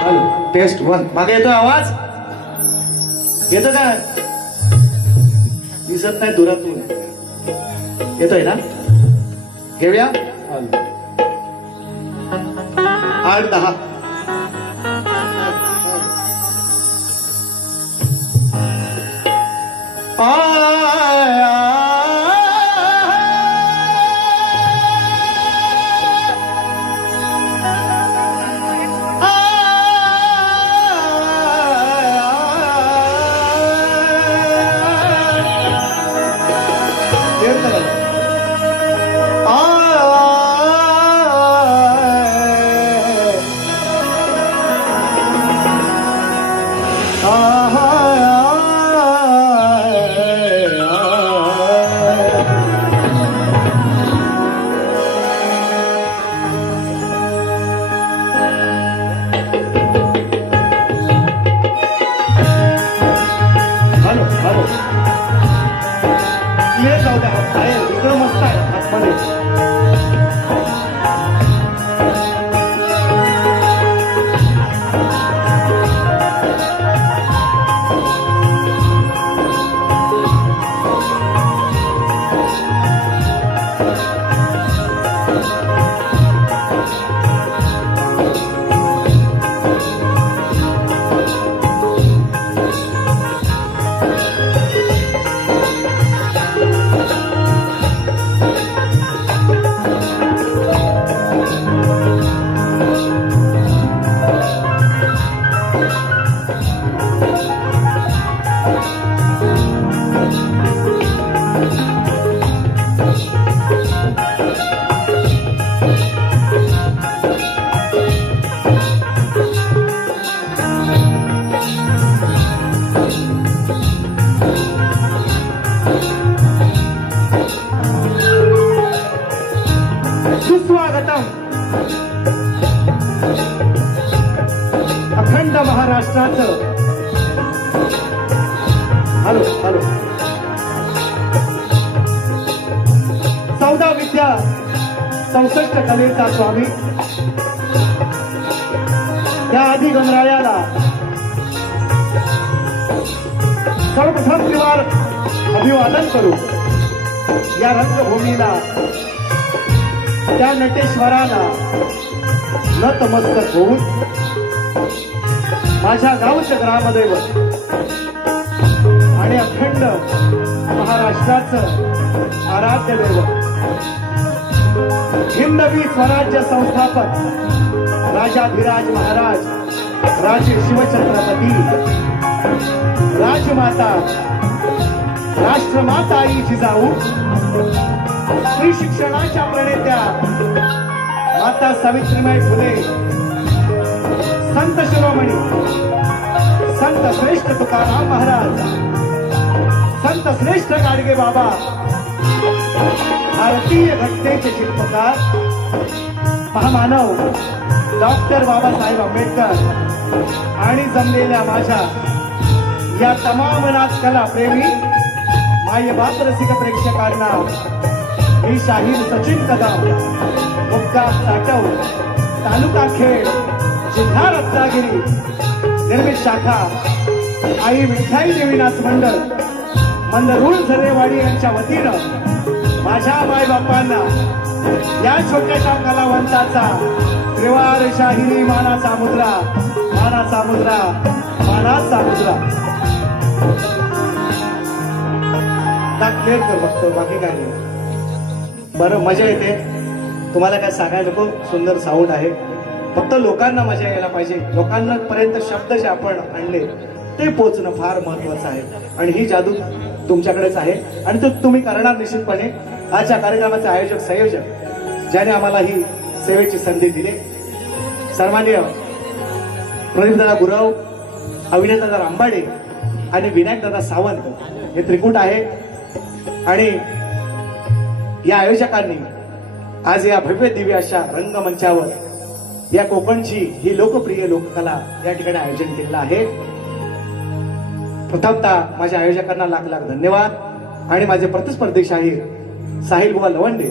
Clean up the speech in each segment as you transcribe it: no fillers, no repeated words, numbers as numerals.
Hello taste one. मागे येतोय आवाज? येतो काय? दिसत नाही दुरातून. येतोय ना? घेऊया 8-10. अखंड महाराष्ट्राचं हॅलो 14 विद्या 64 कलेचा स्वामी त्या आदि गणरायाला सर्वप्रथम त्रिवार अभिवादन करू. या रंगभूमीला त्या नटेश्वराला नतमस्तक होऊन माझ्या गावचं ग्रामदैवत आणि अखंड महाराष्ट्राचं आराध्य दैवत हिंदवी स्वराज्य संस्थापक राजाधिराज महाराज राजे शिवछत्रपती राजमाता राष्ट्रमाता आई जिजाऊ स्त्री शिक्षणाच्या प्रणेत्या माता सावित्रीबाई फुले संत शिरोमणी संत श्रेष्ठ तुकाराम महाराज संत श्रेष्ठ गाडगे बाबा भारतीय घटनेचे शिल्पकार महामानव डॉक्टर बाबासाहेब आंबेडकर आणि जमलेल्या माझ्या या तमाम नाचकला प्रेमी मायबाप रसिक प्रेक्षकांना मी शाहीर सचिन कदम मुक्काम साटव तालुका खेड जिल्हा रत्नागिरी निर्मित शाखा आई विठाई देवी नाच मंडळ मंदरुळ झरेवाडी यांच्या वतीनं माझ्या मायबापांना या छोट्याशा कलावंताचा त्रिवार शाहिरी मानाचा मुद्रा मानाचा मुद्रा मानाचा मुद्रा क्लिअर कर बघतो, बाकी काय नाही. बरं, मजा येते. तुम्हाला काय सांगायला नको, सुंदर साऊंड आहे. फक्त लोकांना मजा यायला पाहिजे. लोकांना पर्यंत शब्द जे आपण आणले ते पोचणं फार महत्वाचं आहे आणि ही जादू तुमच्याकडेच आहे आणि तो तुम्ही करणार निश्चितपणे. आजच्या कार्यक्रमाचे आयोजक संयोजक ज्याने आम्हाला ही सेवेची संधी दिली, सन्माननीय प्रदीपदादा गुरव, अविनाशदादा रामबाडे आणि विनायकदादा सावंत हे त्रिकूट आहे. आणि या आयोजकांनी आज या भव्य दिव्य अशा रंगमंचावर या कोकणची ही लोकप्रिय लोककला या ठिकाणी आयोजन केलेलं आहे. प्रथमतः माझ्या आयोजकांना लाख लाख धन्यवाद आणि माझे प्रतिस्पर्धी शाहीर साहिल बुवा लवंडे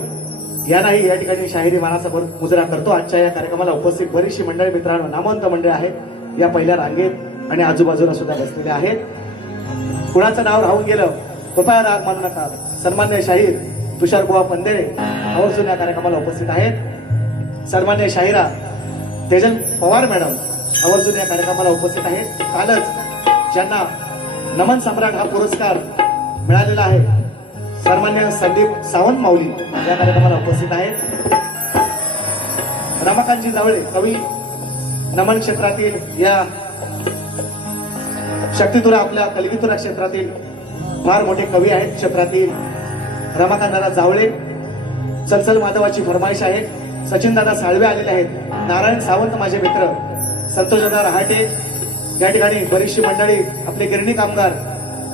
यांनाही या ठिकाणी शाहिरी मानाचा मुजरा करतो. आजच्या या कार्यक्रमाला उपस्थित बरीचशी मंडळी, मित्रांनो, नामवंत मंडळी आहेत या पहिल्या रांगेत आणि आजूबाजूला सुद्धा बसलेले आहेत. कुणाचं नाव राहून गेलं कृपया राग मानू नका. सन्मान्य शाहीर तुषार बुवा पंधेरे आवर्जून या कार्यक्रमाला उपस्थित आहेत. सन्मान्य शाहिरा तेजल पवार मॅडम आवर्जून या कार्यक्रमाला उपस्थित आहेत. कालच ज्यांना नमन सम्राट हा पुरस्कार मिळालेला आहे, सन्मान्य संदीप सावंत माऊली या कार्यक्रमाला उपस्थित आहेत. रमाकांतजी जावळे कवी, नमन क्षेत्रातील या शक्तितुरा आपल्या कलगीतुरा क्षेत्रातील फार मोठे कवी आहेत. क्षेत्रातील रमाकांतदादा जावळे, चलचल माधवाची फरमाईश आहे. सचिनदादा साळवे आलेले आहेत. नारायण सावंत माझे मित्र, संतोषदादा रहाटे या ठिकाणी बरीचशी मंडळी, आपले गिरणी कामगार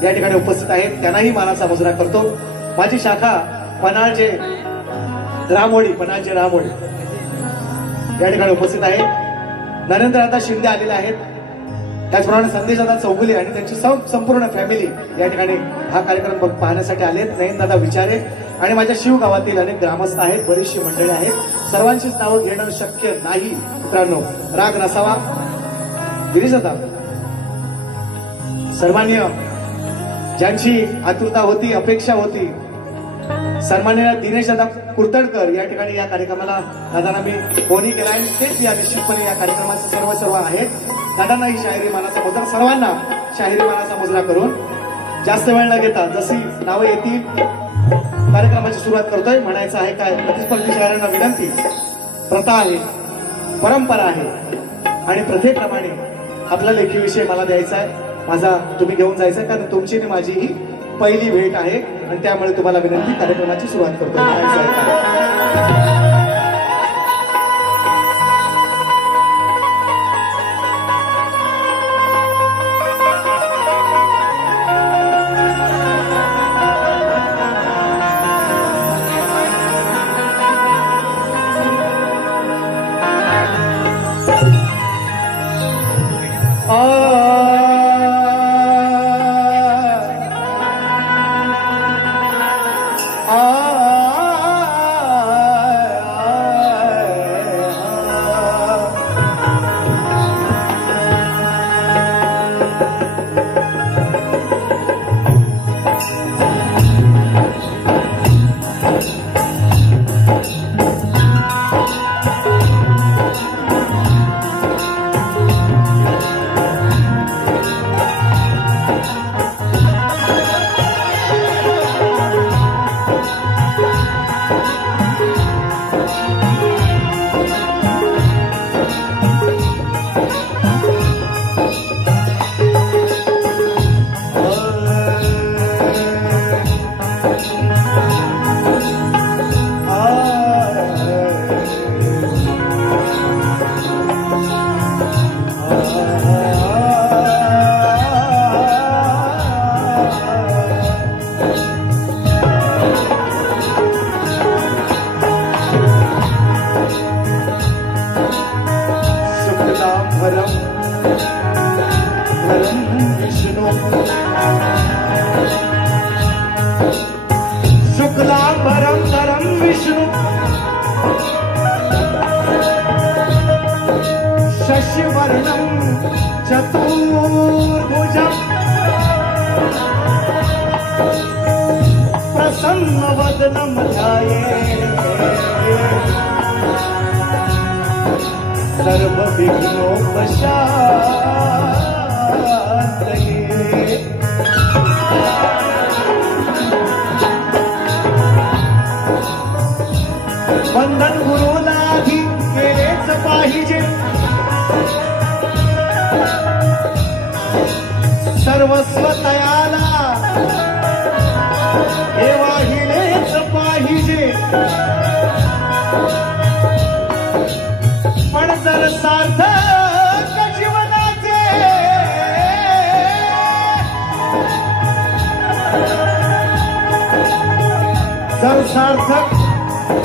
या ठिकाणी उपस्थित आहेत. त्यांनाही मानाचा मुजरा करतो. माझी शाखा पन्हाळचे रामोडी या ठिकाणी उपस्थित आहे. नरेंद्रदादा शिंदे आलेले आहेत. त्याचप्रमाणे संदेशदादा चौगुले आणि त्यांची संपूर्ण फॅमिली या ठिकाणी हा कार्यक्रम पाहण्यासाठी आलेत. नयनदादा विचारे आणि माझ्या शिव गावातील अनेक ग्रामस्थ आहेत, बरीचशी मंडळी आहेत. सर्वांचीच नावं घेणं शक्य नाही मित्रांनो, राग नसावा. गिरीशदा सर्वमान्य ज्यांची आतुरता होती, अपेक्षा होती, सन्माननीय दिनेश दादा कुर्तडकर या ठिकाणी या कार्यक्रमाला दादांना मी फोनही केला आहे. तेच या निश्चितपणे या कार्यक्रमाचे सर्व आहेत. दादांनाही शाहिरी मानाचा मुजरा, सर्वांना शाहिरी मानाचा मुजरा करून जास्त वेळ न घेता जशी नावं येतील कार्यक्रमाची सुरुवात करतोय. म्हणायचं आहे काय, प्रतिस्पर्धी शाहिरांना विनंती, प्रथा आहे, परंपरा आहे आणि प्रथेप्रमाणे आपला लेखी विषय मला द्यायचा आहे, माझा तुम्ही घेऊन जायचं आहे, कारण तुमची आणि माझी ही पहिली भेट आहे आणि त्यामुळे तुम्हाला विनंती, कार्यक्रमाची सुरुवात करतो. म्हणायचं आहे काय. शुक्लांबरं धरं विष्णु शशिवर्णं चतुर्भुजं प्रसन्नवदनं ध्यायेत् सर्वविघ्नोपशान्तये. वंदन गुरुला आधी केलेच पाहिजे, सर्वस्व तयाला हे वाहिलेच पाहिजे. पण जर सार्थक जीवनाचे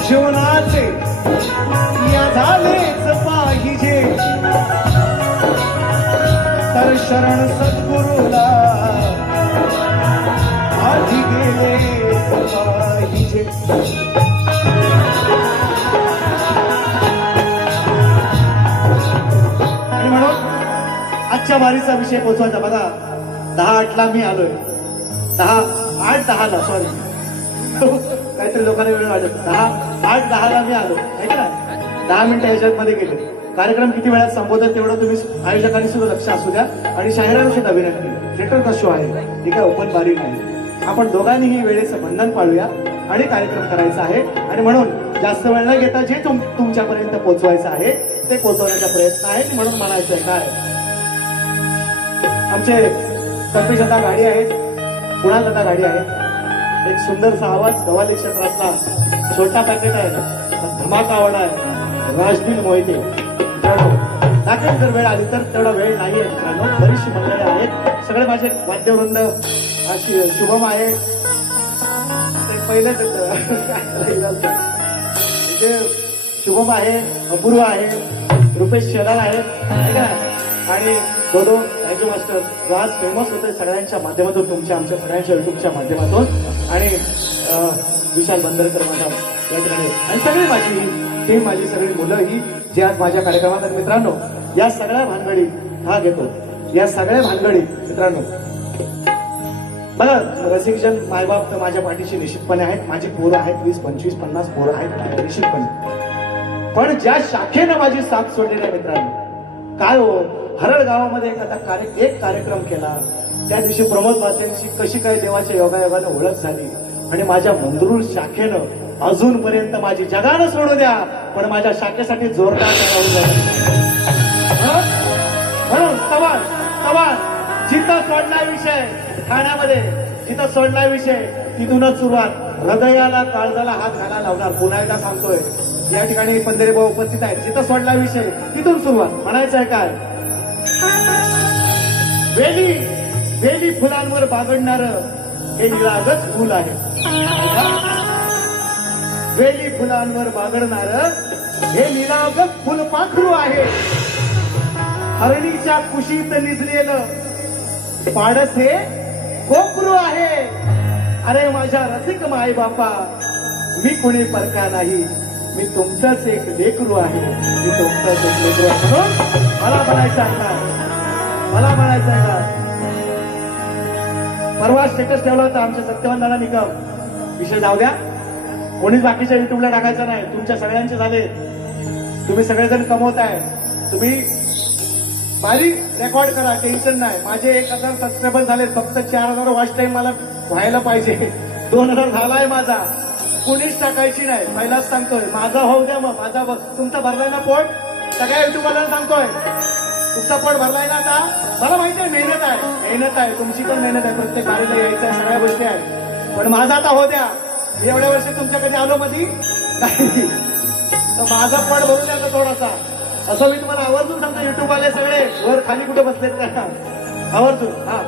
जीवनाचे या झालेच पाहिजे, तर शरण सद्गुरूला आधी गेलेच पाहिजे. आजच्या वारीचा विषय पोहोचवायचा बघा. 10:08 मी आलोय. 8:10 सॉरी काहीतरी लोकांना वेळ वाटत. 8:10 मी आलो आहे का. 10 मिनिटं ह्याच्यामध्ये गेले. कार्यक्रम किती वेळात संपवतात तेवढं तुम्ही आयोजकांनी सुद्धा लक्ष असू द्या आणि शाहिरांना सुद्धा विनंती. थिएटरचा शो आहे, ही काय ओपन बारी नाही. आपण दोघांनीही वेळेचं बंधन पाळूया आणि कार्यक्रम करायचा आहे. आणि म्हणून जास्त वेळ न घेता जे तुमच्यापर्यंत पोहोचवायचं आहे ते पोहोचवण्याचा प्रयत्न आहे. म्हणून म्हणायचंय काय, आमचे कल्पेश दादा गाडी आहेत, कुणाल दादा गाडी आहे. एक सुंदरसा आवाज गव्हाली क्षेत्रातला छोटा पॅकेट आहे, धमाका आवडा आहे, राजदीप मोहिते. दाखल जर वेळ आली तर तेवढा वेळ नाहीये मित्रांनो. बरीचशी मंडळी आहेत, सगळे माझे वाद्यवृंद. शुभम आहे ते पहिलेच इथे, शुभम आहे, अपूर्व आहे, रुपेश शेलार आहे आणि दोदो थँक्यू मास्टर. जो आज फेमस होते सगळ्यांच्या माध्यमातून, तुमच्या आमच्या सगळ्यांच्या युट्यूबच्या माध्यमातून. आणि विशाल बंदरकर माझा या ठिकाणी आणि सगळी माझी टीम, माझी सगळी मुलं ही जे आज माझ्या कार्यक्रमात. मित्रांनो या सगळ्या भानगडी हा घेतो, या सगळ्या भानगडी मित्रांनो बघा. रसिकजन मायबाप तर माझ्या पाठीशी निश्चितपणे आहेत. माझी पोरं आहेत, 20, 25, 50 पोरं आहेत निश्चितपणे. पण ज्या शाखेनं माझी साथ सोडलेली आहे मित्रांनो, काय हो, हरळ गावामध्ये एक कार्यक्रम केला. त्या दिवशी प्रमोद वाचनची कशी काय देवाच्या योगायोगानं ओळख झाली आणि माझ्या मंदरूळ शाखेनं अजूनपर्यंत माझी जगानं सोडू द्या पण माझ्या शाखेसाठी जोरदार म्हणून सवाल जिथं सोडलाय विषय ठाण्यामध्ये, जिथं सोडलाय विषय तिथूनच सुरुवात. हृदयाला काळजाला हात घाला लावणार. पुन्हा एकदा सांगतोय, या ठिकाणी पंधरे भाऊ उपस्थित आहेत. जिथं सोडलाय विषय तिथून सुरुवात. म्हणायचं आहे काय, वेली फुलांवर बागडणार हे निरागच फुल आहे. वेली फुलांवर बागडणार हे निरागच फुलपाखरू आहे. हरणीच्या कुशीत निजलेलं पाडस हे कोकरू आहे. अरे माझ्या रसिक माय बापा, मी कुणी परका नाही, मी तुमचंच एक लेकरू आहे. मी तुमचंच एक लेकरू आहे. म्हणून मला म्हणायचं आहे का, परवा स्टेटस ठेवला होता आमच्या सत्यवान दादा निकम. विषय जाऊ द्या, कोणीच बाकीच्या युट्यूबला टाकायचं नाही. तुमच्या सगळ्यांचे झाले, तुम्ही सगळेजण कमवताय. तुम्ही भारी रेकॉर्ड करा, टेन्शन नाही. माझे 1000 सबस्क्रायबर झाले, फक्त 4000 वॉच टाइम मला व्हायला पाहिजे. 2000 झालाय माझा. कोणीच टाकायची नाही. पहिलाच सांगतोय, माझा होऊ द्या. मग माझा तुमचा भरलाय ना पोट, सगळ्या युट्यूबवाल्यांना सांगतोय, तुमचा पोट भरलाय ना आता. मला माहिती आहे मेहनत आहे, तुमची पण मेहनत आहे, प्रत्येक गाडीला यायचं आहे, सगळ्या गोष्टी आहेत. पण माझा आता हो द्या. एवढ्या वर्ष तुमच्याकडे आलो मधी नाही, तर माझा पोट भरून द्या थोडासा. असं मी तुम्हाला आवर्जून सांगतो. युट्यूबवाले सगळे वर खाली कुठे बसलेत का, आवर्जून. हा,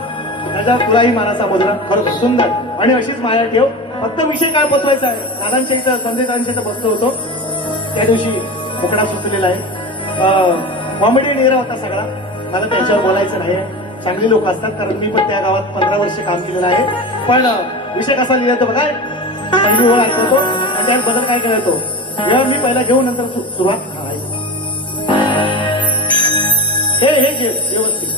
त्याचा तुलाही मानाचा मुद्रा खरोखर सुंदर. आणि अशीच माया ठेव. फक्त विषय काय पोचवायचा आहे. दादांच्या इथं, संजय दादांच्या इथं बसलो होतो त्या दिवशी. मुकडा सुचलेला आहे, कॉमेडी निरा होता सगळा. मला त्याच्यावर बोलायचं नाही. चांगली लोक असतात, कारण मी पण त्या गावात 15 वर्ष काम केलेलं आहे. पण विषय कसा लिहिला तो बघा, चांगली ओळख ऐकतो आणि त्यात बदल काय करायचो. जेव्हा मी पहिला घेऊन नंतर सुरुवात हे घे व्यवस्थित.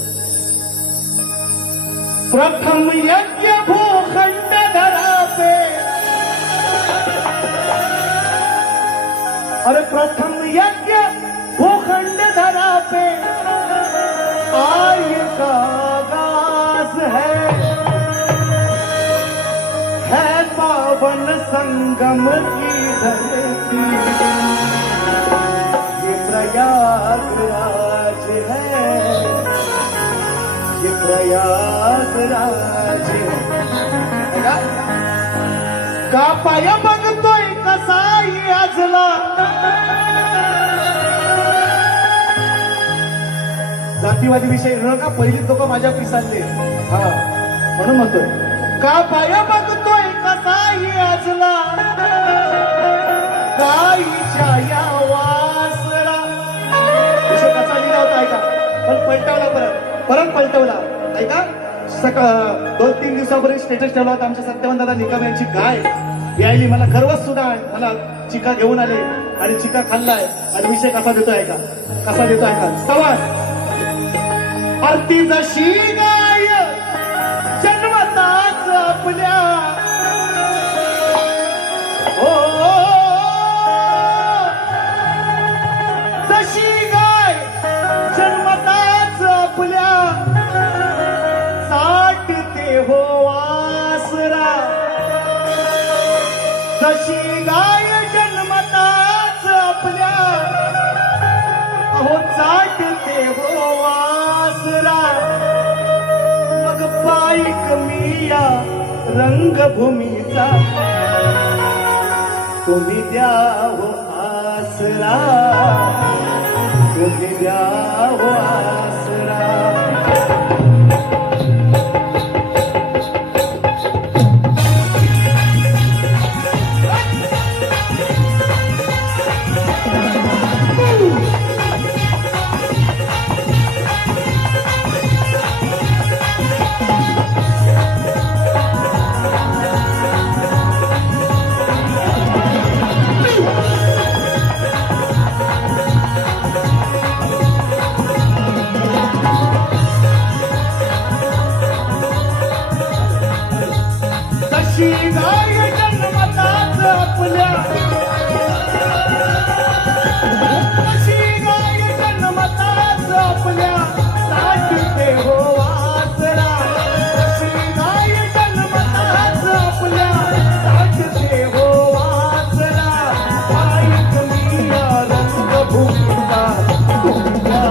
प्रथम यज्ञ भूखंड धरा पे, अरे प्रथम यज्ञ भूखंड धरा पे आय का आगाज है पावन संगम की धरती, ये प्रयागराज है, ये प्रयागराज है. का पाया बघतोय कसाई आजला, जातीवादी विषय का पहिली लोक माझ्या पिसांचे. हा, म्हणून म्हणतोय, का पाया बघतोय कसाई आजला, गाईच्या या वासरा. विषय कसा लिहिला होता ऐका, पण पलटवला परत पलटवला ऐका. 2-3 दिवसापूर्वी स्टेटस ठेवला होता. आमच्या सत्यवान दादा निकम यांची गाय यायली, मला गर्वच सुद्धा आहे. मला चिका घेऊन आले आणि चिका खाल्लाय. आणि विषय कसा देतो ऐका, कसा देतो ऐका. सवाल आरती जशी गाय जन्मताच आपल्या हो जशी गाय जन्मताच आपल्या साठते हो वासरा जशी गाय जन्मताच आपल्या अहो चाटते हो वासरा मग पायिक मी या रंगभूमीचा तुम्ही द्या हो आसरा तुम्ही द्या हो आसरा जशी गाय जन्मताच आपल्या जशी गाय जन्मताच आपल्या साठते हो वासरा जशी गाय जन्मताच आपल्या साठते हो वासरा पायिक मी या रंगभूमीचा तुमच्या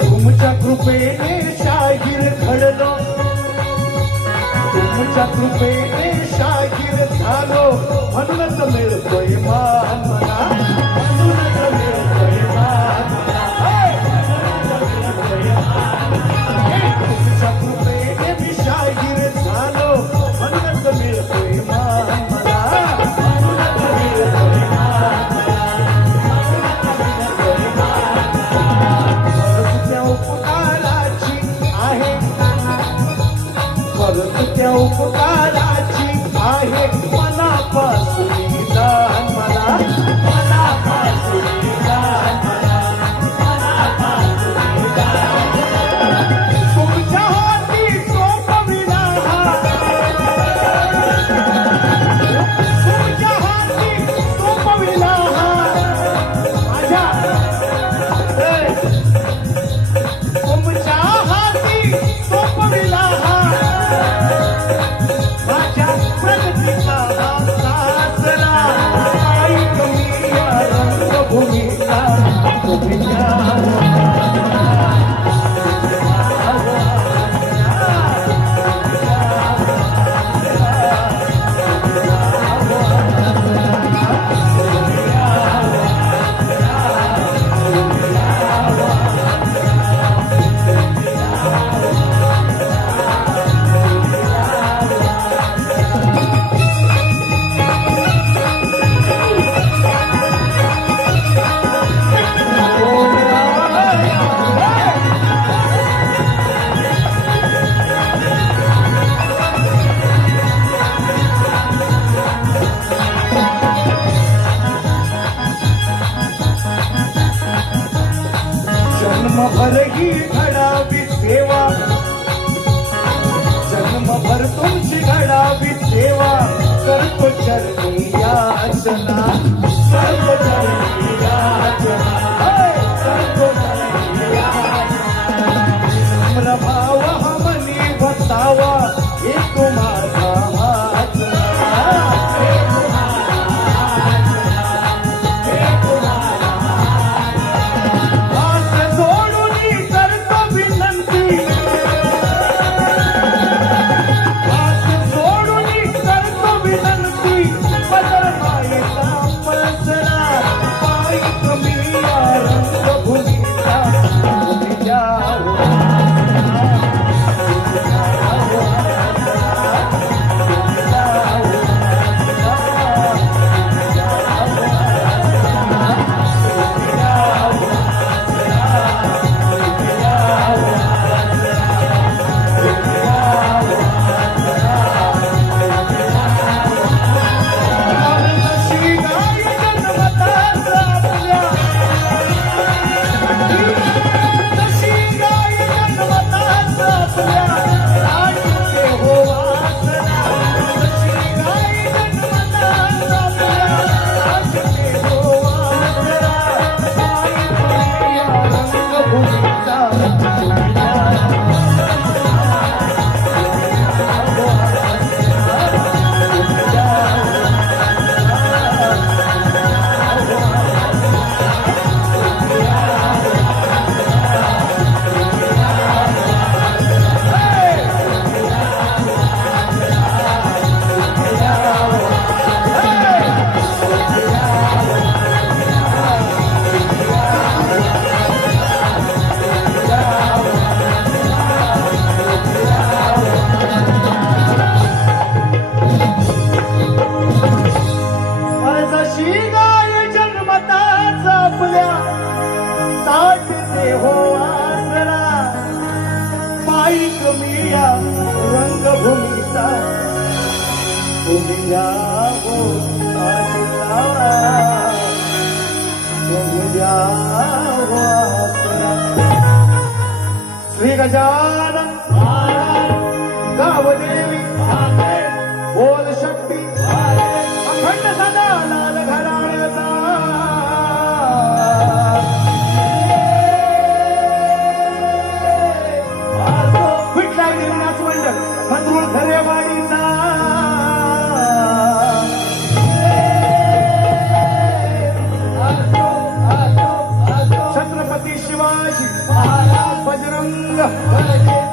तुमच्या कृपेने शाहीर घडलो तुमच्या कृपेने शाहीर झालो म्हणूनच मिळतोय मान मला म्हणूनच मिळतोय मान तुमच्या कृपेने मी शाहीर झालो म्हणूनच मिळतोय मान मला म्हणूनच मिळतोय मान त्या उपकाराची आहे मनापासून दान मला मनापासून दान मला मनापासून दान तुमच्या हाती सोपविला तुमच्या हाती सोपविला माझ्या तुमच्या हाती सोपविला माझ्या प्रगतीचा सासरा पायिक मी या रंगभूमीचा तुम्ही जन्मभर ही घडावी सेवा जन्मभर तुमची घडावी सेवा करतो चरणी याचना करतो चरणी याचना करतो चरणी याचना भाव हमनी बतावा हे तुम्हाला तुम्ही या हो आसरा, तुम्ही या हो आसरा. श्री गजानन गावदेवी बोल शक्ती अखंड सदा लाल घराण्याचा. विठला गिरणाच मंडळ मंत्रुळ खरेवाडीचा. छत्रपती शिवाजी बजरंग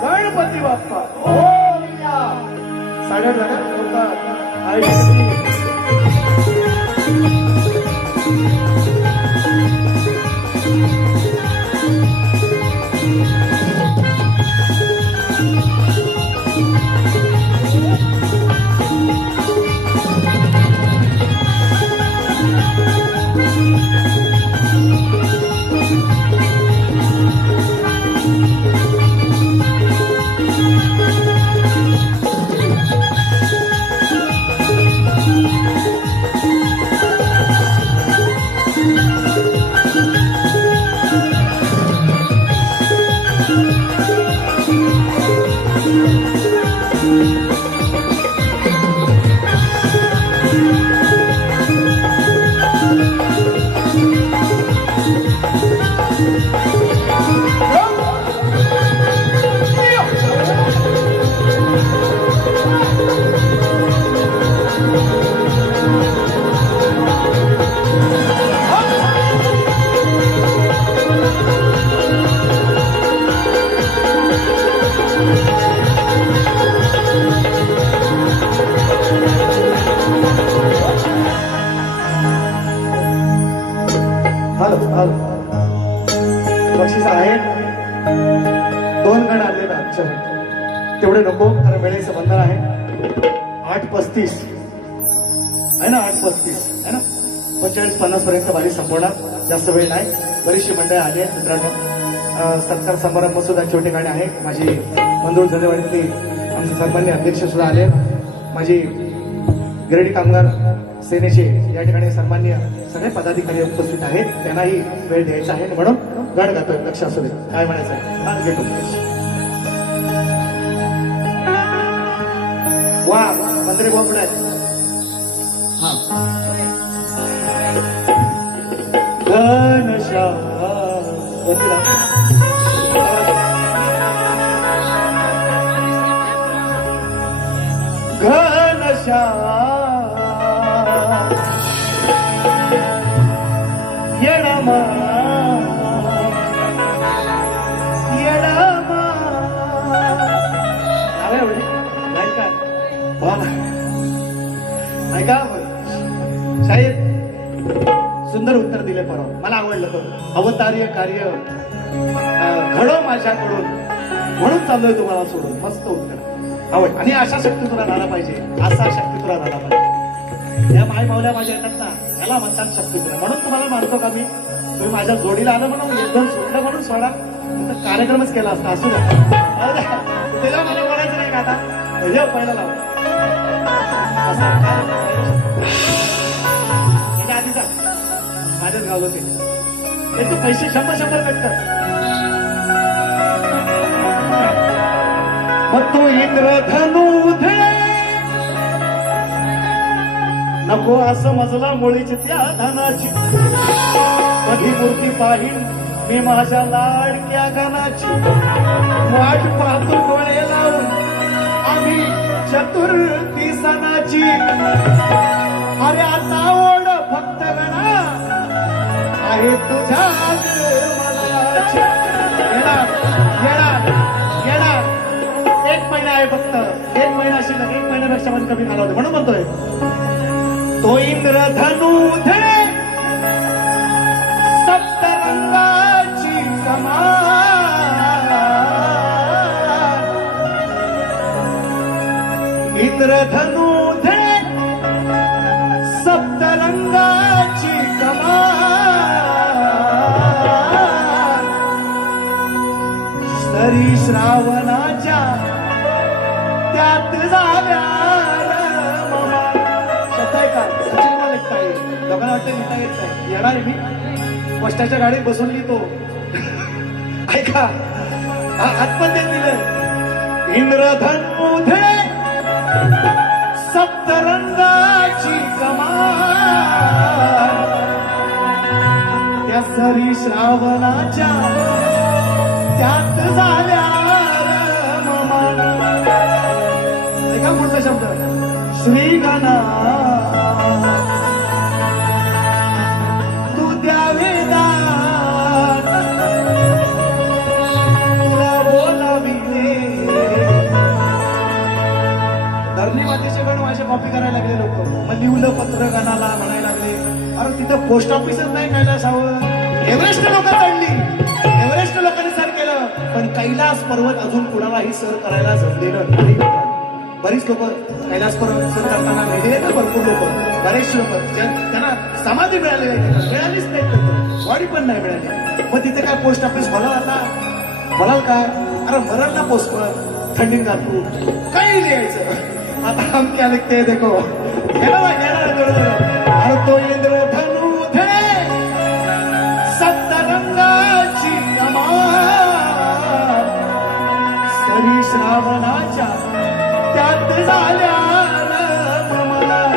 गणपती बाप्पा. साड्या झाल्या होतात आई. बक्षीस आहे. 2 गण आणले ना तेवढे नको कारण वेळेचं बंधन आहे. 8:35 आहे ना, 8:35 आहे ना, 45-50 पर्यंत बारी संपवणार. जास्त वेळ नाही. बरीचशी मंडळी आली आहेत मित्रांनो. सत्कार समारंभ सुद्धा छोटे गाणे आहे. माझी मंदूर जलेवाडीतली आमचे सन्मान्य अध्यक्ष सुद्धा आले. माझी गिरडी कामगार सेनेचे या ठिकाणी सन्मान्य सगळे पदाधिकारी उपस्थित आहेत. त्यांनाही वेळ द्यायचा आहे म्हणून गण गातोय. लक्ष असू दे काय म्हणायचं घेतो. वा मंत्री बोबडे हा घनश्याम येणमा येणमा. अरे ऐका ऐका शाहीर सुंदर उत्तर दिले. परवा मला आवडलं तो. अवतार्य कार्य घडो माझ्याकडून म्हणून चाललोय तुम्हाला सोडून. मस्त उत्तर आवड. आणि अशा शक्ती तुला झाला पाहिजे. असा शक्ती तुला झाला पाहिजे. या माय मावल्या माझ्या येतात ना याला म्हणतात शक्ती तुला. म्हणून तुम्हाला मानतो का मी. तुम्ही माझ्या जोडीला आलं म्हणून एकदम सोडलं म्हणून सोडा. कार्यक्रमच केला असता. असू द्या त्याला मला बोलायचं नाही का आता. हे पहिला लाव त्याच्या आधीचा माझ्याच गावलं ते त्याचे पैसे 100 कट कर. मग तो इंद्रधनू नको असं मजला मुळीची त्या धनाची. कधी मूर्ती पाहिन मी माझ्या लाडक्या गणाची. वाट पाहतो डोळे लावून आम्ही चतुर्थी सणाची. अरे आता ओढ फक्त गणा आहे तुझ्या मनाची. येणार येणार येणार. 1 महिना आहे फक्त. 1 महिना शिल्लक. 1 महिन्यापेक्षा पण कमी झाला होता म्हणून म्हणतोय. तो इंद्रधनू सप्तरंगाची कमान. इंद्रधनू सप्तरंगाची कमान. सरी श्रावणाच्या त्यात झाल्या ममा. लिहिता येत नाही. येणार आहे मी पोस्टाच्या गाडीत बसून लिहितो. ऐका आत्महत्येत दिलं. इंद्रधनुधे सप्तरंगाची कमान त्या सरी श्रावणाच्या त्यात झाल्या रममान. ऐका पुढचा शब्द श्रीगणा तू द्यावे दान तुला बोलाविले. धरणी मातेचे गण माझ्या कॉपी करायला लागले लोक. मग लिहलं पत्र गणाला म्हणायला लागले अरे तिथं पोस्ट ऑफिसच नाही कैलासावर. एव्हरेस्ट लोक चढली, एव्हरेस्ट लोकांनी सर केलं पण कैलास पर्वत अजून कुणालाही सर करायला जमलेलं नाही. बरीच लोक कैलास पर्वत सर करताना मिळले ना, भरपूर लोक, बरेचसे लोक त्यांना समाधी मिळाली मिळालीच नाही, बॉडी पण नाही मिळाली. मग तिथे काय पोस्ट ऑफिस बोलाल आता बोलाल काय अरे मरण ना पोस्ट पर थंडी घालू काही लिहायचं. आता हम क्या लिखते हैं देखो अरे तो इंद्रधनुधे सप्तरंगाची कमान सरी श्रावणाच्या त्यात झाल्या रममान.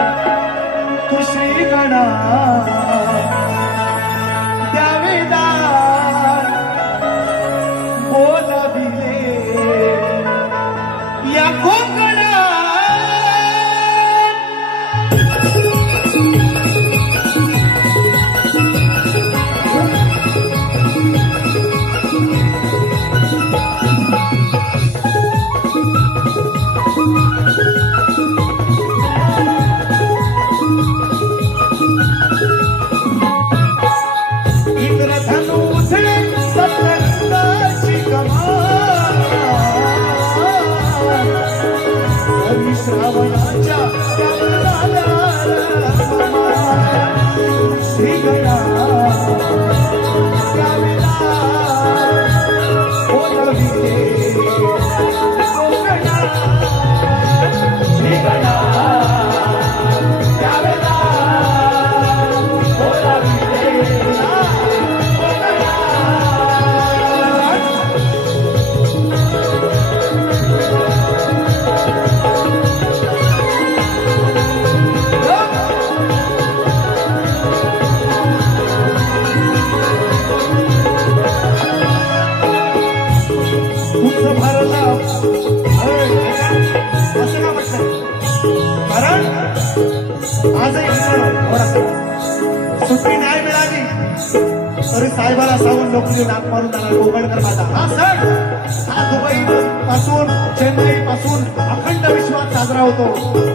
तू श्रीगणा द्यावे दान बोलाविले या कोकणात. श्रावणाच्या श्रीगणा सुट्टी नाही मिळाली तरी साहेबाला सांगून नोकरी नाक मारून त्याला कोकणकर माझा हा सण हा दुबई पासून चेन्नई पासून अखंड विश्वात साजरा होतो.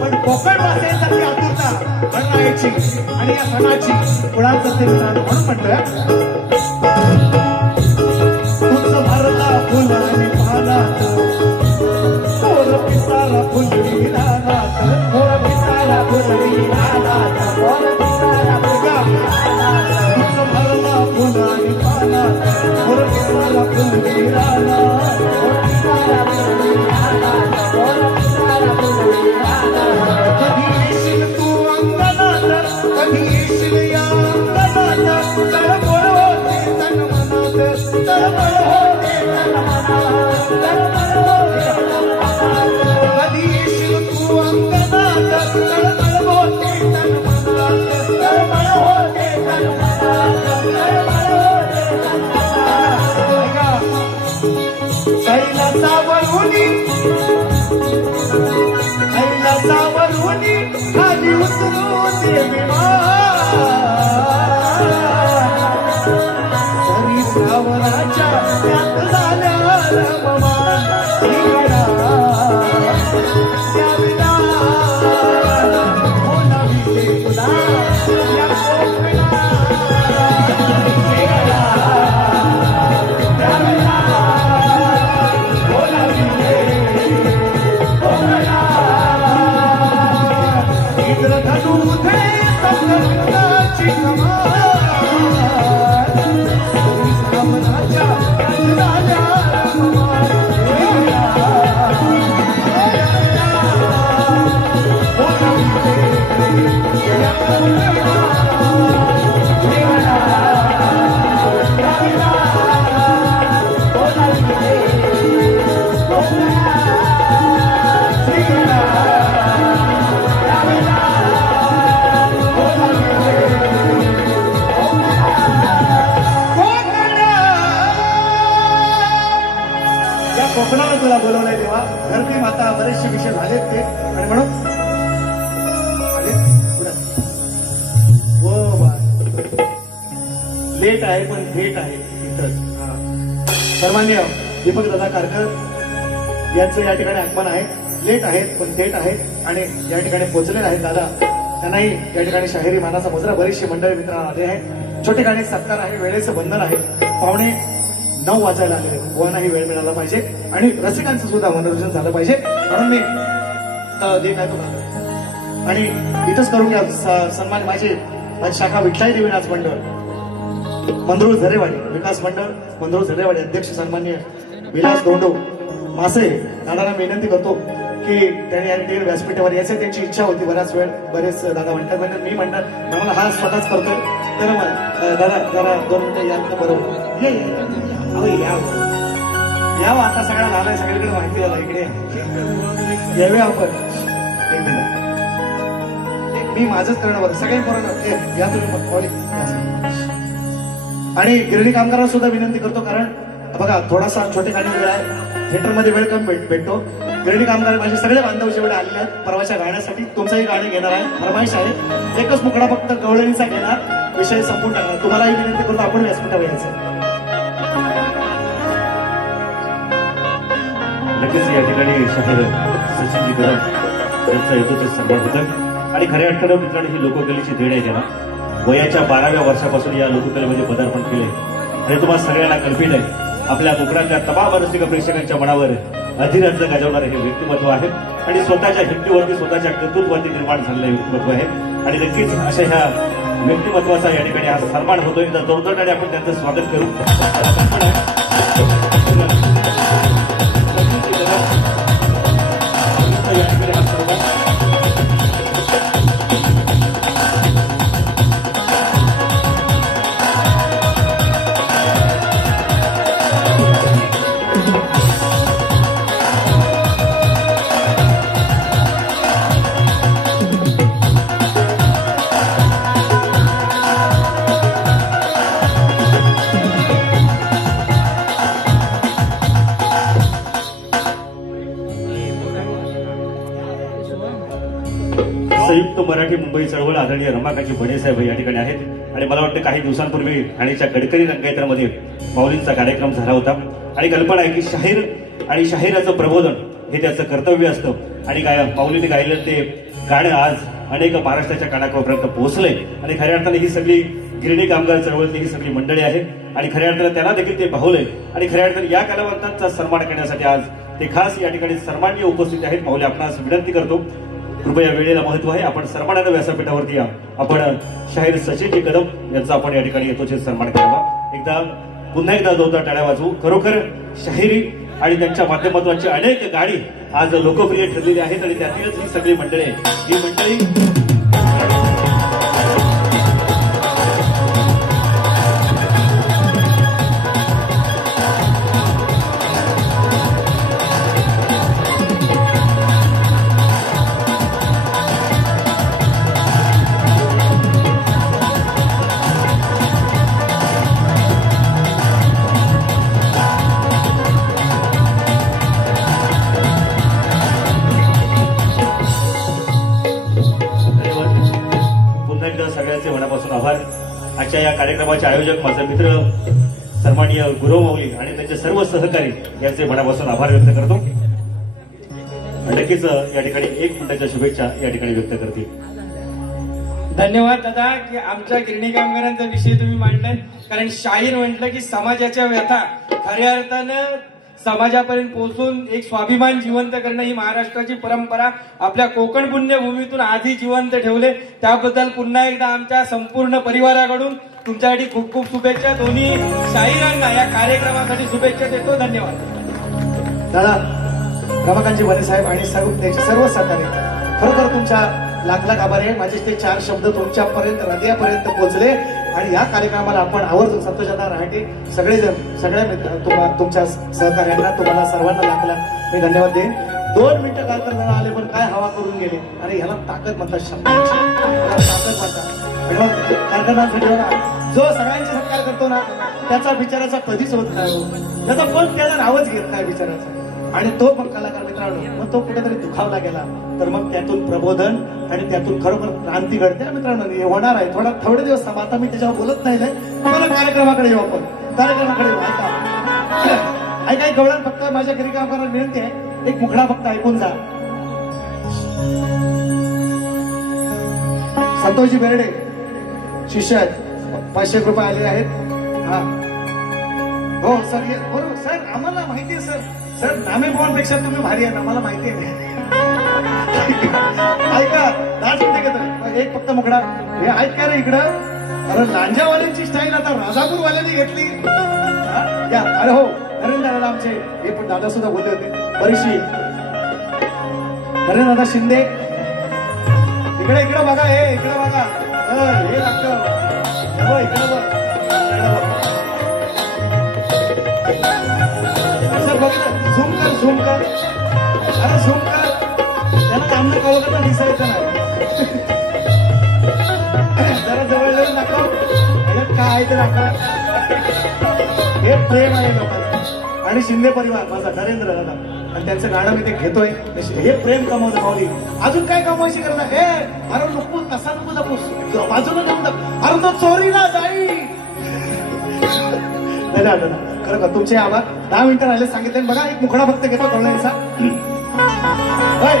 पण कोकण वासियांसारखी आतुरता गणरायाची आणि या सणाची कुणाचं ते म्हणून म्हटलं तुझं भरला फुलाने पानात मोर पिसाला फुलवी रानात मोर पिसाला फुलवी रानात मोर पिसाला तुझं भरला फुलाने पानात मोर पिसाला फुलवी रानात मोर पिसाला फुलवी रानात मोर पिसाला फुलवी रानात. कधी येशील तू अंगणात कधी येशील या अंगणात तळमळ होते तन मनात तळमळ होते तन मनात तळमळ होते तन मनात. कधी येशील तू अंगणात तळमळ होते तन मनात तळमळ होते तन मनात तळमळ होते तन मनात. कैलासावरुनी खाली उतरू दे विमान सरी श्रावणाच्या त्यात झाल्या रममान. श्रीगणा त्या विधान बोलाविले तुला या कोकणात. श्रीगणा त्या विधान बोलाविले कोकणात. इंद्रधनुधे सप्तरंगाची कमान सरी श्रावणाच्या त्यात झाल्या रममान. बोलाविले या कोकणात. लेट आहे पण थेट आहे इथंच. सन्मान्य दीपक दादा कारकर यांचं या ठिकाणी आगमन आहे. लेट आहेत पण थेट आहेत आणि या ठिकाणी पोहोचलेले आहेत दादा. त्यांनाही या ठिकाणी शाहिरी मानाचा मुजरा बरीचशी मंडळी मित्रांना आले आहे. छोटे गाणे सत्कार आहे, वेळेचं बंधन आहे. 8:45 वाजायला आलेले, गोवांनाही वेळ मिळाला पाहिजे आणि रसिकांचं सुद्धा मनोरंजन झालं पाहिजे म्हणून मी देत आहे तुम्हाला. आणि इथंच करून घ्या सन्मान माझी शाखा विठ्ठलाई देवीनाथ मंडळ मंदरूळ झरेवाडी विकास मंडळ मंदरूळ झरेवाडी अध्यक्ष सन्मान्य विलास दोंडो मासे दादांना विनंती करतो की त्यांनी या ठिकाणी व्यासपीठावर यायचं. त्यांची इच्छा होती बराच वेळ. बरेच दादा म्हणतात म्हणजे मी म्हणतात मला हा स्वतःच करतोय तर दादा जरा 2 मिनिटं या बरोबर ये यावं आता सगळ्या झालाय सगळीकडे माहिती झाला. इकडे यावे आपण. एक मिनिट मी माझंच करणं बरं सगळे बरोबर या तुम्ही. आणि गिरणी कामगारांना सुद्धा विनंती करतो कारण बघा थोडासा छोटे गाणी वेळ आहे, थिएटरमध्ये वेळ कमी भेटतो. गिरणी कामगार माझे सगळे बांधव जेवढे आलेले आहेत परवाच्या गाण्यासाठी तुमचंही गाणे घेणार आहे. फरमाईश आहे एकच मुकडा फक्त गवळणीचा घेणार, विषय संपून टाकणार. तुम्हालाही विनंती करतो आपण व्यासपीठावर यायचं. नक्कीच या ठिकाणी शाहीर सचिनजी कदम यांचा यथोचित सन्मान होतं. आणि खऱ्या अर्थानं मित्रांनो ही लोककलेची देण आहे त्यांना. वयाच्या 12व्या वर्षापासून या लोककलेमध्ये पदार्पण केले आणि तुम्हाला सगळ्यांना कल्पित आहे आपल्या कोकणातल्या तमाम रसिक प्रेक्षकांच्या मनावर अधिराज्य गाजवणारे हे व्यक्तिमत्व आहे आणि स्वतःच्या हिमतीवरती स्वतःच्या कर्तृत्वावरती निर्माण झालेलं व्यक्तिमत्व आहे. आणि नक्कीच अशा ह्या व्यक्तिमत्वाचा या ठिकाणी हा सन्मान होतोय. तर जोरदार आपण त्यांचं स्वागत करू. या ठिकाणी हा सन्मान संयुक्त मराठी मुंबई चळवळ आदरणीय रमाकांची बडे साहेब या ठिकाणी आहेत. आणि मला वाटतं काही दिवसांपूर्वी ठाण्याच्या गडकरी रंगयत्रामध्ये माऊलींचा कार्यक्रम झाला होता. आणि कल्पना आहे की शाहीर आणि शाहिराचं प्रबोधन हे त्याचं कर्तव्य असतं. आणि माऊलीने गायलं ते गाणं आज अनेक महाराष्ट्राच्या कानाकोपऱ्यापर्यंत पोहोचलंय. आणि खऱ्या अर्थाने ही सगळी गिरणी कामगार चळवळीतली ही सगळी मंडळी आहे आणि खऱ्या अर्थानं त्यांना देखील ते भावलंय. आणि खऱ्या अर्थाने या कलावंतांचा सन्मान करण्यासाठी आज ते खास या ठिकाणी सन्माननीय उपस्थित आहेत. माऊली आपणास विनंती करतो कृपया वेळेला महत्व आहे. आपण सन्मानानं व्यासपीठावरती या. आपण शाहीर सचिनजी कदम यांचा आपण या ठिकाणी यथोचित सन्मान करावा. पुन्हा एकदा जोरदार टाळ्या वाजवू. खरोखर शाहिरी आणि त्यांच्या माध्यमातूनची अनेक गाणी आज लोकप्रिय ठरलेली आहेत आणि त्यातीलच ही सगळी मंडळी आहे. ही मंडळी सगळ्यांचे मनापासून आभार. आजच्या या कार्यक्रमाचे आयोजक माझे मित्र सन्माननीय गुरव माऊली आणि त्यांचे सर्व सहकारी यांचे मनापासून आभार व्यक्त करतो. नक्कीच या ठिकाणी 1 मिनिटाच्या शुभेच्छा या ठिकाणी व्यक्त करतील. धन्यवाद दादा की आमच्या गिरणी कामगारांचा विषय तुम्ही मांडलाय. कारण शाहीर म्हटलं की समाजाच्या व्यथा खऱ्या अर्थानं समाजापर्यंत पोहोचून एक स्वाभिमान जिवंत करणं ही महाराष्ट्राची परंपरा आपल्या कोकण पुण्यभूमीतून आधी जिवंत ठेवले. त्याबद्दल पुन्हा एकदा आमच्या संपूर्ण परिवाराकडून तुमच्यासाठी खूप खूप शुभेच्छा. दोन्ही शाहिरांना या कार्यक्रमासाठी शुभेच्छा देतो. धन्यवाद दादा रमाकांतजी बडे साहेब आणि त्यांचे सर्व सहकारी खरोखर तुमच्या लाख लाख आभार आहे. माझे ते 4 शब्द तुमच्यापर्यंत हृदयापर्यंत पोहोचले आणि या कार्यक्रमाला आपण आवर्जून संतोषदा राहटे सगळेजण सगळ्या तुमच्या सहकार्यांना तुम्हाला सर्वांना लाख लाख मी धन्यवाद देईन. 2 मिनिटं काय तर आले पण काय हवा करून गेले. अरे ह्याला ताकद म्हणतात, शब्दाची ताकद म्हणतात. आणि मग कारखान्यांसाठी जो सगळ्यांचे सत्कार करतो ना त्याचा बिचाराचा कधीच होत नाही. त्याचा पण त्याला नावच घेत नाही बिचाराचं. आणि तो पण कलाकार मित्रांनो मग तो कुठेतरी दुखावला गेला तर मग त्यातून प्रबोधन आणि त्यातून खरोखर क्रांती घडते मित्रांनो. हे होणार आहे थोडे दिवस थांबा. आता मी त्याच्यावर बोलत नाही मला कार्यक्रमाकडे येऊ आपण कार्यक्रमाकडे येऊ. ऐका एक गवळण फक्त माझ्या घरी काम करायला विनंती आहे. एक मुखडा फक्त ऐकून जा. संतोषजी बेर्डे शिष्य आहेत 500 रुपये आले आहेत. हा हो सर बरोबर सर आम्हाला माहिती आहे सर नामे पेक्षा तुम्ही भारी आहे आम्हाला माहिती आहे. ऐका 10 मिनिटं घेतो एक फक्त मुखडा हे ऐका रे इकडं. अरे लांजावाल्यांची स्टाईल आता राजापूरवाल्यांनी घेतली. या अरे हो नरेंद्र दादा आमचे हे पण दादा सुद्धा बोलले होते बरीचशी. नरेंद्र दादा शिंदे इकडे बघा हे इकडे बघा हे लागतं इकडे बघ झूम कर अरे झूम कर त्याला सामने कळवलं तर दिसायचं नाही. जरा जवळ दाखव काय ते दाखव. हे प्रेम आहे लोकांचं आणि शिंदे परिवार माझा नरेंद्र दादा आणि त्यांचं गाणं मी ते घेतोय. हे प्रेम कमवलं माऊली. अजून काय कमवायची गरज आहे. अरे नको तसा नको जपूस बाजूला घेऊन अरे तो चोरीला जाई. दादा खरं का तुमचे आभार. 10 मिनिटं राहिले सांगितले बघा. एक मुखडा फक्त घेतो गवळणीचा.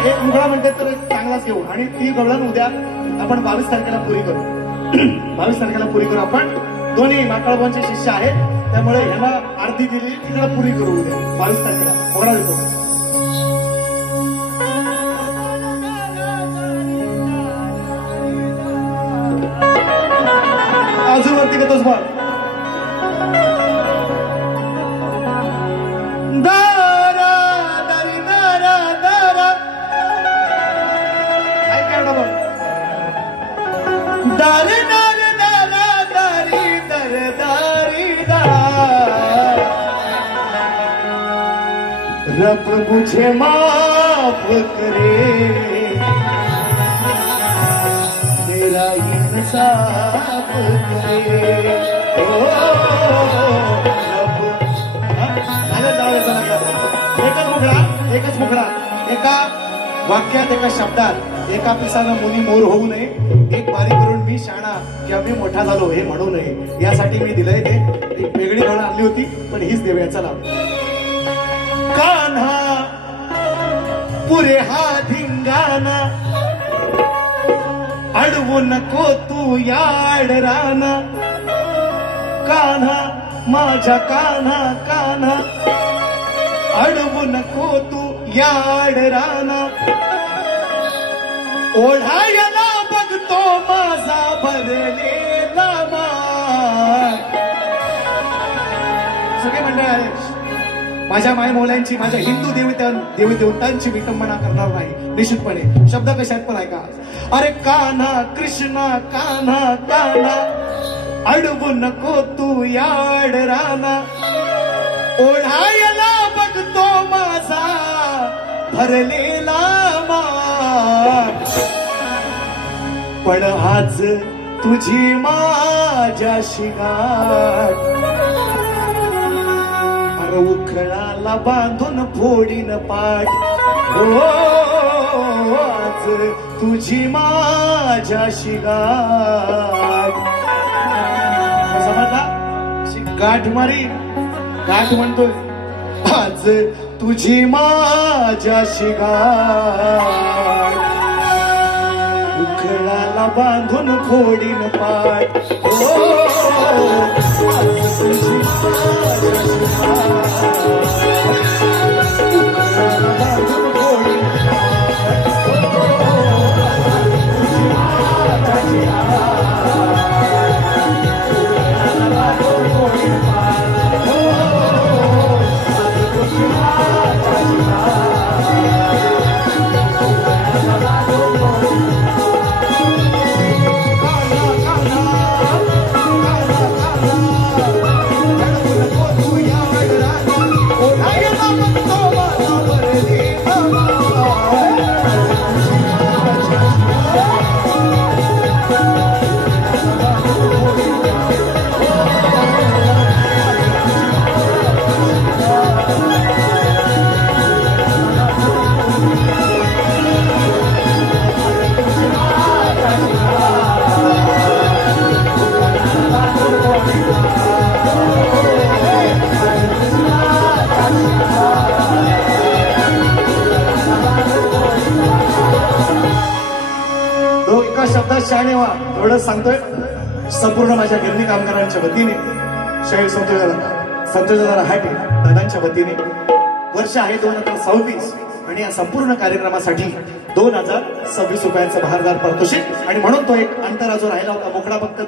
एक मुखडा म्हणते तर चांगलाच घेऊ आणि ती गवळण उद्या आपण 22 तारखेला पुरी करू. 22 तारखेला पुरी करू. आपण दोन्ही माकळबांचे शिष्य आहेत त्यामुळे ह्याला आरती दिली तिकडे पुरी करू उद्या 22 तारखेला. मुखडा देतो. अजून वरती घेतोच बघ. दारे दारे दारा दारी दर दारी दा रब मुझे माफ करे मेरा इंसाफ करे ओ रब. एकच मुखडा एका वाक्यात एका शब्दात एका पिसानं मुली मोर होऊ नये. एक बारी करून मी शाणा किंवा मी मोठा झालो हे म्हणू नये यासाठी मी दिलंय ते. एक वेगळी गवळण आणली होती पण हीच देऊया चला. कान्हा पुरे हा धिंगाणा अडवू नको तू याड राना. कान्हा माझ्या कान्हा कान्हा अडवू नको तू याड राना. ओढायला बघतो माझा भरलेला मान. सगळे मंडळ आहे माझ्या मायमौल्यांची माझ्या हिंदू देवी देवतांची विटंबना करणार नाही निश्चितपणे. शब्द कशात पण ऐका. अरे कान्हा कृष्णा कान्हा कान्हा अडवू नको तू याड राना. ओढायला बघतो माझा भरलेला मान. पण आज तुझी माझ्याशी गाठ अरे उखळाला बांधून फोडीन पाठ. हो आज तुझी माझ्याशी गाठ. समजला गाठ मारी गाठ म्हणतोय. आज तुझी माझ्याशी गाठ उखळाला बांधून फोडीन पाठ. आज तुझी माझ्याशी एका शब्दात शहाणे व्हा एवढंच सांगतोय. संपूर्ण माझ्या गिरणी कामगारांच्या वतीने शाहीर संतोषदादा हाटे दादांच्या वतीने वर्ष आहे 2026 आणि या संपूर्ण कार्यक्रमासाठी 2026 रुपयांचं भारदार पारितोषिक. आणि म्हणून तो एक अंतरा जो राहिला होता मोकळा फक्त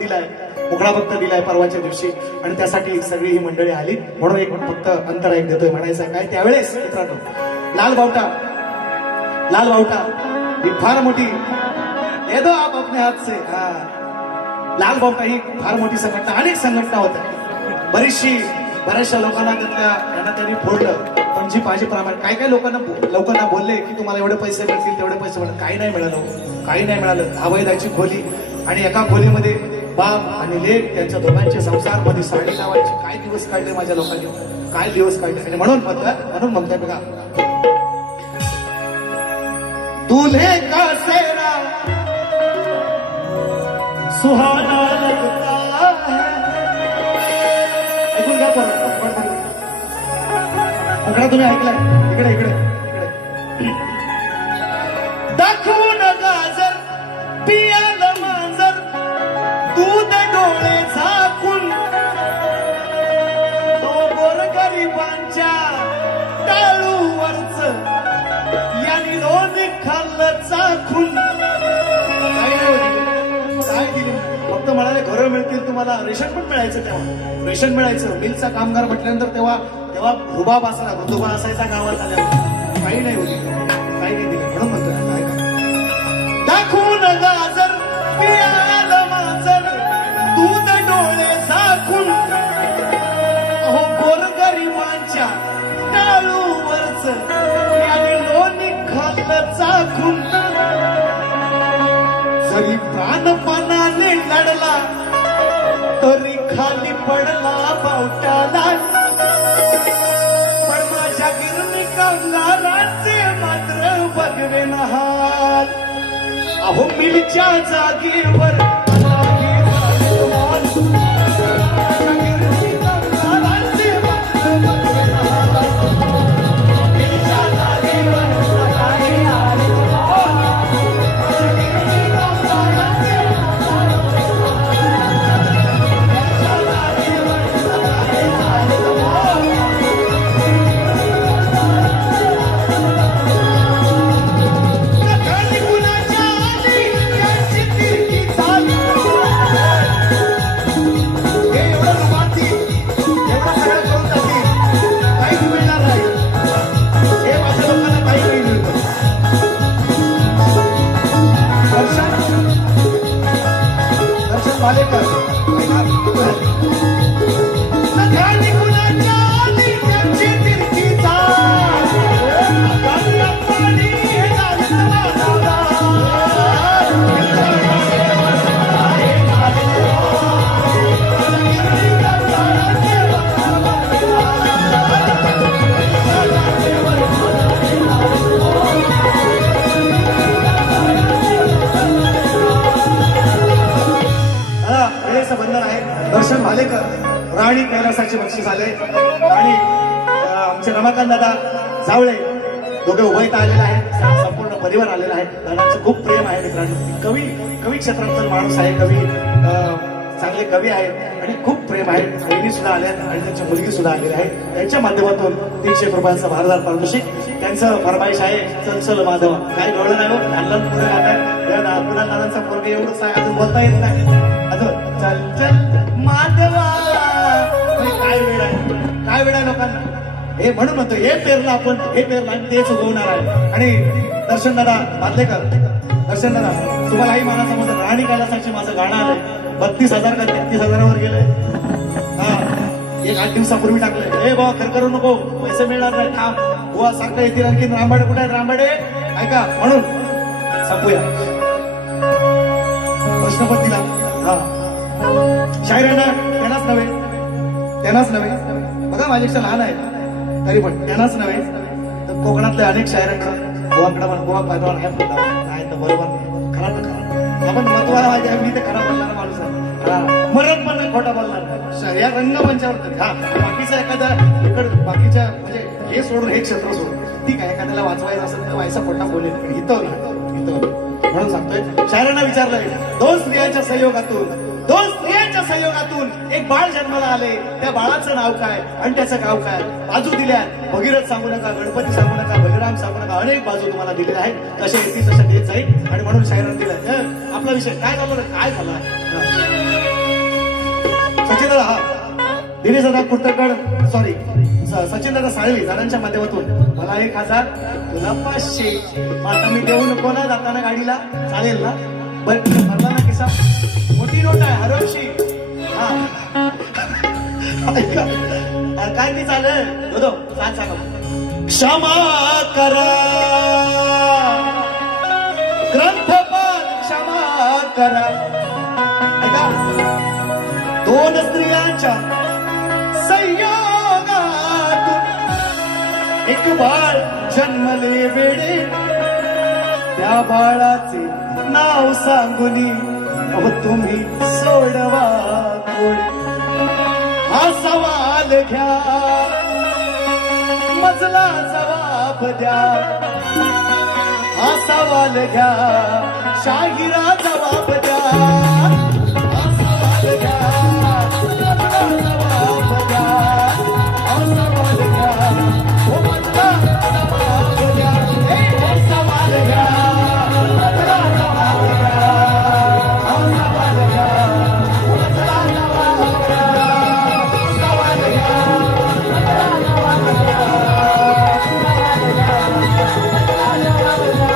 दिलाय परवाच्या दिवशी आणि त्यासाठी सगळी ही मंडळी आली. म्हणून एक फक्त अंतरा एक देतोय म्हणायचं आहे. काय त्यावेळेस मित्रांनो लाल बावटा ही फार मोठी ये दो आप अपने हात से. लाल बावटा ही फार मोठी संघटना, अनेक संघटना होत्या, बऱ्याचशा लोकांना त्यांना त्यांनी फोडलं. पण जी पाहिजे प्रमाणे काय लोकांना बोलले की तुम्हाला एवढे पैसे मिळतील तेवढे पैसे मिळतील. काही नाही मिळालं. अवैधाची खोली आणि एका खोलीमध्ये बाप आणि लेक त्यांच्या दोघांचे संसार मध्ये साडी लावायची. काय दिवस काढले माझ्या लोकांनी, काय दिवस काढले. आणि म्हणून म्हणतोय बघा दूल्हे का सेहरा सुहाना लगता है. ऐकून घ्या मोकळा तुम्ही ऐकलाय. इकडे दाखवून गाजर पियाल मांजर दूध डोळे झाकून तो गोरगरिबांच्या टाळूवरच यांनी लोणी खाल्लं चाखून. काय दिली फक्त म्हणाले घरं मिळतील तुम्हाला, रेशन पण मिळायचं. तेव्हा रेशन मिळायचं. मिलचा कामगार म्हटल्यानंतर तेव्हा रुबाब असायचा, ऋतुबा असायचा गावात आल्या. काही नाही दिलं. म्हणून म्हणतोय दाखवून गाजर पियाल मांजर दूध डोळे झाकून अहो गोरगरिबांच्या टाळूवरच याने लोणी खाल्लं चाखून. जरी प्राणपणाने लढला तरी खाली पडला बावटाला. पण माझ्या गिरणी कामगारांचे मात्र बघवे हाल. अहो मिलच्या जागेवर दर्शन भालेकर राणी कैलासाचे बक्षीस आले. आणि आमचे रमाकांत दादा जावळे दोघे उभयत आलेले आहेत. संपूर्ण परिवार आलेला आहे. दादांचं खूप प्रेम आहे मित्रांनो. कवी क्षेत्रातला माणूस आहे. चांगले कवी आहेत आणि खूप प्रेम आहे. बहिणी सुद्धा आल्या आणि त्यांच्या मुलगी सुद्धा आलेली आहे. त्यांच्या माध्यमातून 300 रुपयांचं भारदार पारितोषिक. त्यांचं फरमाईश आहे चल माधव. काय डोळं नाही हो लहान पुढे राहतात. या नागपुरात दादांचा पोरगे एवढंच आहे, अजून बोलता येत नाही. अजून चल माधवा. काय वेळ आहे लोकांना. हे म्हणून म्हणतो हे पेरलं आणि तेच उगवणार आहे. आणि दर्शन दादा तुम्हालाही मला समजलं राणी कैलासाचे माझं गाणं आलंय. 32,000 का 33,000वर गेलंय. एक 8 दिवसापूर्वी टाकलंय. हे बाबा खर करू नको, पैसे मिळणार नाही, थांब बुवा सारखं येतील. आणखी रामबाडे कुठे आहेत? रामबाडे ऐका. म्हणून संपूया प्रश्नपत्तीला. शायरांना त्यांनाच नव्हे बघा माझ्यापेक्षा लहान आहे तरी पण त्यांनाच नव्हे तर कोकणातले अनेक शायरांकडे गोवा पाठवणार आहे. तर बरोबर खरा तर खरा. आपण महत्वाला माहिती आहे. मी तर खरा बोलणारा माणूस आहे. मरत पण नाही खोटा बोलणार. या रंगमंचावर तरी बाकीचा एखाद्या बाकीच्या म्हणजे हे सोडून हे क्षेत्र सोडून ठीक आहे. एखाद्याला वाचवायचं असेल तर व्हायचा पोटा बोलेल. इथं म्हणून सांगतोय. शायरांना विचारलंय, दोन स्त्रियांच्या संयोगातून एक बाळ जन्माला आले, त्या बाळाचं नाव काय आणि त्याचं गाव काय? बाजू दिल्या, भगीरथ सांगू नका, गणपती सांगू नका, बलराम सांगू नका, अनेक बाजू तुम्हाला दिलेल्या आहेत. कसे येतील तसे देत जाईल. आणि म्हणून शायरांना दिलाय. आपला विषय काय झालं, काय झाला? सचिन दादा, हा दिनेश दादा कुर्तकड, सॉरी सचिन दादा साळवी दादांच्या माध्यमातून मला 1000, तुला 500. आता मी देऊ नको ना जाताना गाडीला, चालेल ना? बरं भरला ना किसा? मोठी नोट आहे हरवशी. हा ऐका, काय ती चालेल दो सांगा. क्षमा करा ग्रंथपाल, क्षमा करा. ऐका, दोन स्त्रियांच्या संयोगातून एक बाळ जन्मले वेळे, त्या बाळाचे नाव सांगुनी अहो तुम्ही सोडवा कोणी. हा सवाल घ्या, मजला जबाब द्या. हा सवाल घ्या, शाहिरा जबाब द्या. हा सवाल घ्या, मजला जबाब द्या. हा सवाल घ्या, हो मजला जबाब द्या. हा सवाल घ्या, मजला जबाब द्या. हा सवाल घ्या, मजला जबाब द्या. सवाल घ्या, मजला जबाब द्या.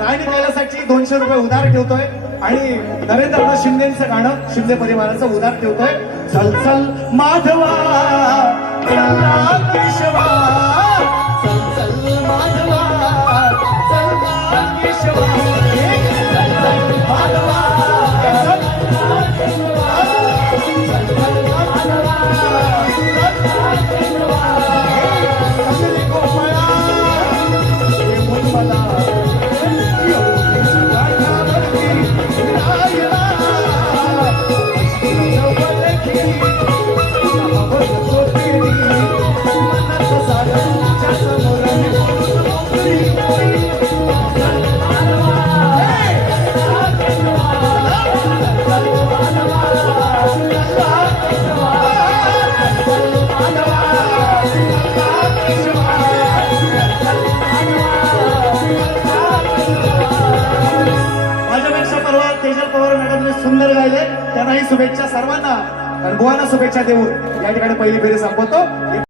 राणी कैलासाची 200 रुपये उधार ठेवतोय आणि नरेंद्रनाथ शिंदेचं गाणं, शिंदे परिवाराचं उधार ठेवतोय. चल चल माधवा, चला केशवा, चल चल माधवा, चला केशवा. चल चल माधवा, चल चल केशवा, चल चल माधवा, चल केशवा. कमली गोपाळा, हे बोल मला सुंदर गायले, त्यांनाही शुभेच्छा सर्वांना. आणि बुवांना शुभेच्छा देऊन या ठिकाणी पहिली फेरी संपवतो.